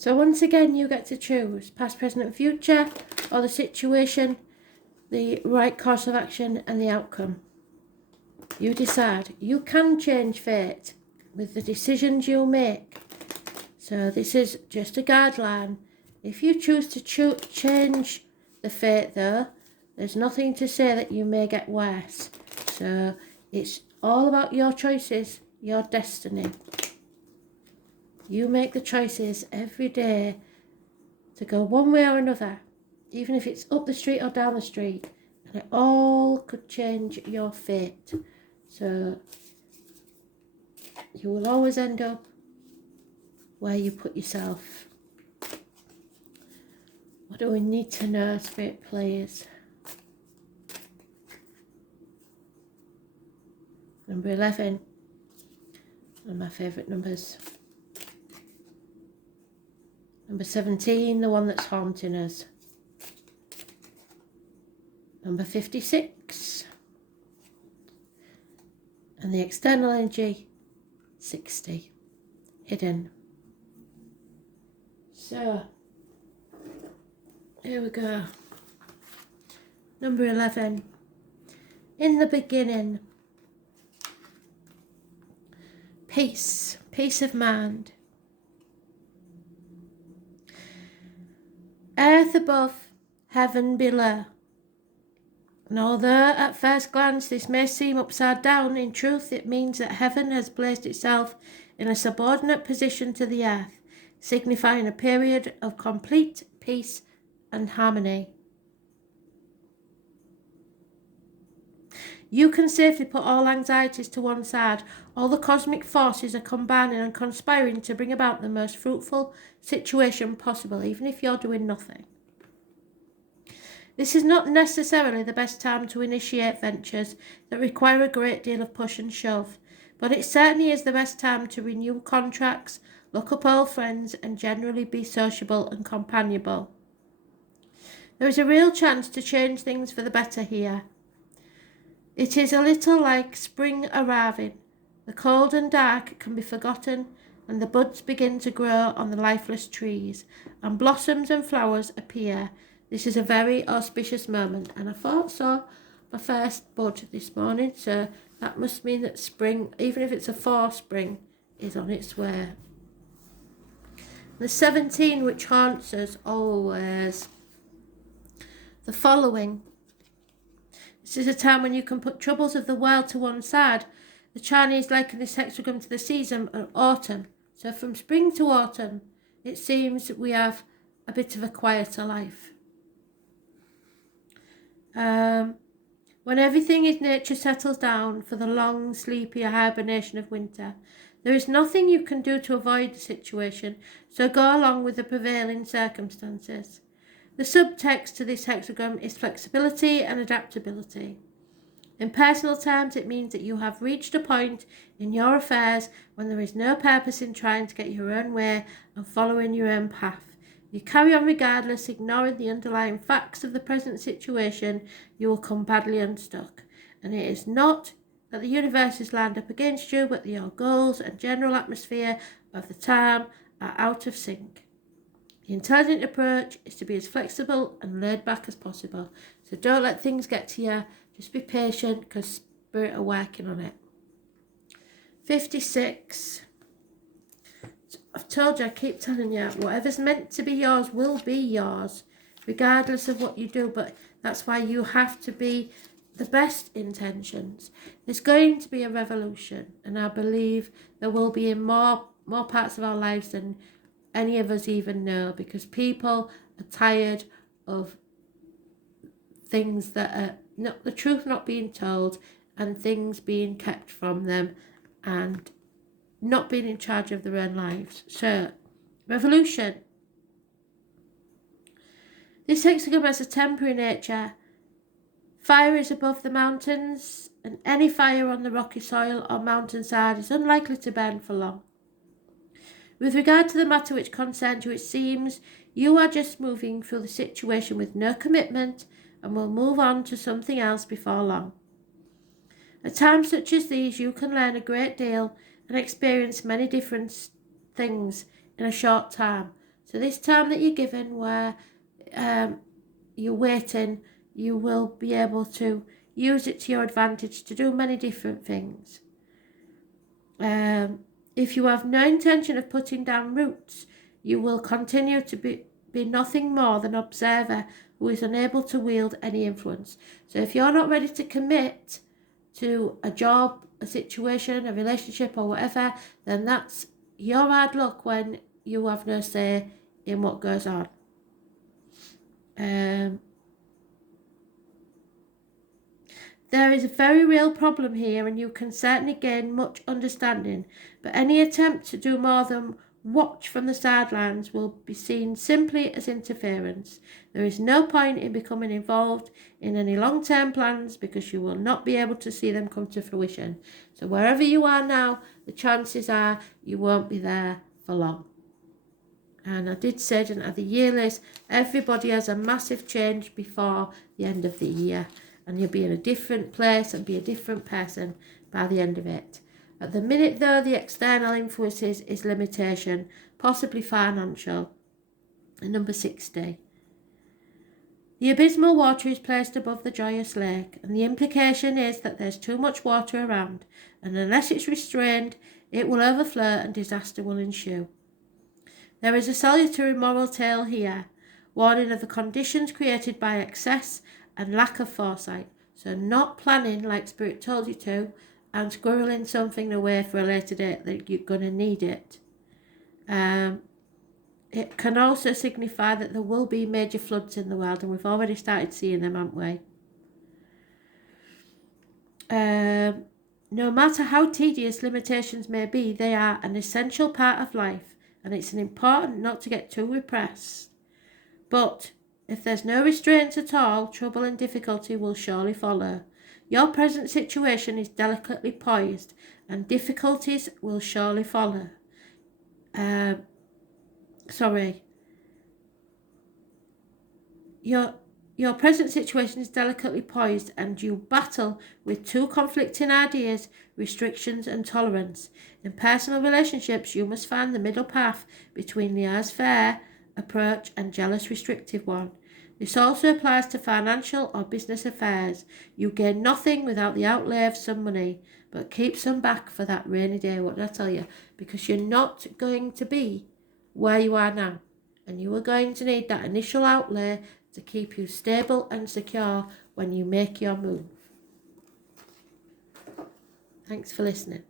So once again, you get to choose past, present and future, or the situation, the right course of action and the outcome. You decide. You can change fate with the decisions you make. So this is just a guideline. If you choose to change the fate though, there's nothing to say that you may get worse. So it's all about your choices, your destiny. You make the choices every day to go one way or another, even if it's up the street or down the street, and it all could change your fate. So you will always end up where you put yourself. What do we need to know, Spirit players? Number 11, one of my favourite numbers. Number 17, the one that's haunting us. Number 56. And the external energy, 60. Hidden. So, here we go. Number 11. In the beginning. Peace. Peace of mind. Earth above, heaven below. And although at first glance this may seem upside down, in truth it means that heaven has placed itself in a subordinate position to the earth, signifying a period of complete peace and harmony. You can safely put all anxieties to one side. All the cosmic forces are combining and conspiring to bring about the most fruitful situation possible, even if you're doing nothing. This is not necessarily the best time to initiate ventures that require a great deal of push and shove, but it certainly is the best time to renew contracts, look up old friends, and generally be sociable and companionable. There is a real chance to change things for the better here. It is a little like spring arriving. The cold and dark can be forgotten, and the buds begin to grow on the lifeless trees, and blossoms and flowers appear. This is a very auspicious moment, and I thought so. My first bud this morning, so that must mean that spring, even if it's a forespring, is on its way. The 17, which haunts us always. The following. This is a time when you can put troubles of the world to one side. The Chinese liken this hexagram to the season of autumn. So from spring to autumn, it seems we have a bit of a quieter life. When everything in nature settles down for the long, sleepy hibernation of winter, there is nothing you can do to avoid the situation, so go along with the prevailing circumstances. The subtext to this hexagram is flexibility and adaptability. In personal terms, it means that you have reached a point in your affairs when there is no purpose in trying to get your own way and following your own path. You carry on regardless, ignoring the underlying facts of the present situation, you will come badly unstuck. And it is not that the universe is lined up against you, but that your goals and general atmosphere of the time are out of sync. The intelligent approach is to be as flexible and laid back as possible. So don't let things get to you. Just be patient, because Spirit are working on it. 56. I've told you, I keep telling you, whatever's meant to be yours will be yours, regardless of what you do. But that's why you have to be the best intentions. There's going to be a revolution, and I believe there will be in more parts of our lives than any of us even know, because people are tired of things that are not the truth not being told, and things being kept from them, and not being in charge of their own lives. So, revolution. This hexagram has a temporary nature. Fire is above the mountains, and any fire on the rocky soil or mountainside is unlikely to burn for long. With regard to the matter which concerns you, it seems you are just moving through the situation with no commitment and will move on to something else before long. At times such as these, you can learn a great deal and experience many different things in a short time. So this time that you're given where you're waiting, you will be able to use it to your advantage to do many different things. If you have no intention of putting down roots, you will continue to be nothing more than an observer who is unable to wield any influence. So if you're not ready to commit to a job, a situation, a relationship or whatever, then that's your hard luck when you have no say in what goes on. There is a very real problem here, and you can certainly gain much understanding, but any attempt to do more than watch from the sidelines will be seen simply as interference. There is no point in becoming involved in any long-term plans because you will not be able to see them come to fruition. So wherever you are now, the chances are you won't be there for long. And I did say that at the year list, everybody has a massive change before the end of the year. And you'll be in a different place and be a different person by the end of it. At the minute, though, the external influences is limitation, possibly financial. And number 60. The abysmal water is placed above the joyous lake, and the implication is that there's too much water around, and unless it's restrained, it will overflow and disaster will ensue. There is a salutary moral tale here, warning of the conditions created by excess and lack of foresight. So not planning like Spirit told you to, and squirreling something away for a later date that you're going to need it. It can also signify that there will be major floods in the world, and we've already started seeing them, haven't we? No matter how tedious limitations may be, they are an essential part of life, and it's important not to get too repressed. But if there's no restraint at all, trouble and difficulty will surely follow. Your present situation is delicately poised, and difficulties will surely follow. Your present situation is delicately poised, and you battle with two conflicting ideas, restrictions and tolerance. In personal relationships, you must find the middle path between the laissez-faire approach and jealous restrictive one. This also applies to financial or business affairs. You gain nothing without the outlay of some money, but keep some back for that rainy day. What did I tell you? Because you're not going to be where you are now, and you are going to need that initial outlay to keep you stable and secure when you make your move. Thanks for listening.